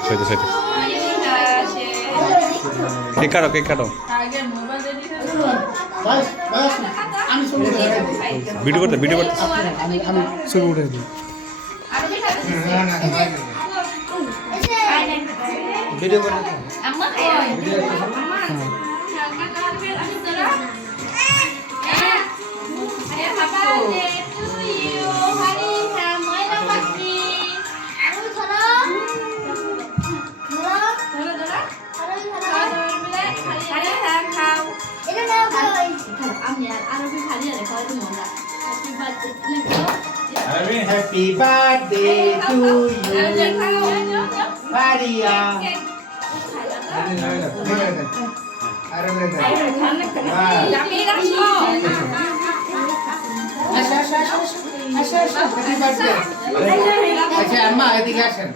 সইতে সইতে কেক কাটো ভিডিও করতে আমি ছবি উঠে দিই ভিডিও করে Happy birthday to you, Maria. अच्छा अम्मा एदिके आसेन